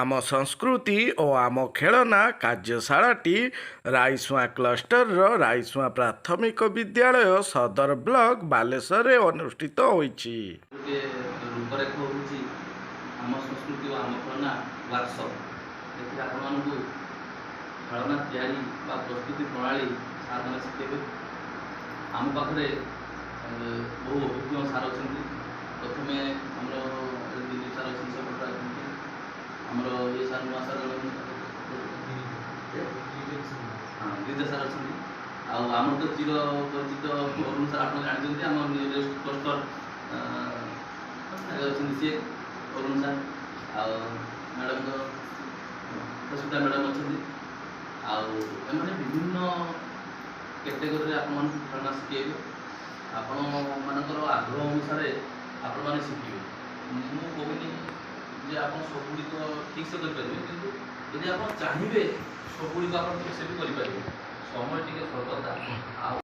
ଆମ ସଂସ୍କୃତି ଓ ଆମ ଖେଳନା କାର୍ଯ୍ୟଶାଳାଟି ରାଇସୁଆଁ କ୍ଲଷ୍ଟରର ରାଇସୁଆଁ ପ୍ରାଥମିକ ବିଦ୍ୟାଳୟ ସଦର ବ୍ଲକ ବାଲେଶ୍ୱରରେ ଅନୁଷ୍ଠିତ ହୋଇଛି। ଗୋଟିଏ ରୂପରେଖ ହେଉଛି ଆମ ସଂସ୍କୃତି ଓ ଆମ ଖେଳନା ୱାର୍କସପ୍। ଏଥିରେ ଆପଣମାନଙ୍କୁ ଖେଳନା ତିଆରି ବା ପ୍ରସ୍ତୁତି ପ୍ରଣାଳୀ ସାର୍ମାନେ ଶିଖେଇବେ। ଆମ ପାଖରେ ବହୁ ଅଭିଜ୍ଞ ସାର୍ ଅଛନ୍ତି। ପ୍ରଥମେ ଆମର ଦିଲ୍ଲୀ ସାର୍ ଅଛନ୍ତି, ସେପଟେ ଅଛନ୍ତି ଆମର ଇଏ ସାର୍ ନୂଆ ସାର୍ ଗୀତା ସାର୍ ଅଛନ୍ତି। ଆଉ ଆମର ତ ଚିର ପରିଚିତ ଅରୁଣ ସାର୍ ଆପଣ ଜାଣିଛନ୍ତି, ଆମ ନିୟରେଷ୍ଟ କ୍ଲଷ୍ଟର ଅଛନ୍ତି ସିଏ ଅରୁଣ ସାର୍। ଆଉ ମ୍ୟାଡ଼ାମ୍ ତ ସୁସ୍ମିତା ମ୍ୟାଡ଼ାମ୍ ଅଛନ୍ତି। ଆଉ ଏମାନେ ବିଭିନ୍ନ କ୍ୟାଟେଗୋରୀରେ ଆପଣମାନଙ୍କୁ ଖେଳନା ଶିଖେଇବେ। ଆପଣମାନଙ୍କର ଆଗ୍ରହ ଅନୁସାରେ ଆପଣମାନେ ଶିଖିବେ। ମୁଁ କହୁନି ଯେ ଆପଣ ସବୁଗୁଡ଼ିକ ଠିକ୍ସେ କରିପାରିବେ, କିନ୍ତୁ ଯଦି ଆପଣ ଚାହିଁବେ ସବୁଗୁଡ଼ିକ ଆପଣ ଠିକ୍ସେ ବି କରିପାରିବେ। ସମୟ ଟିକେ ସ୍ୱଳ୍ପତା ଆଉ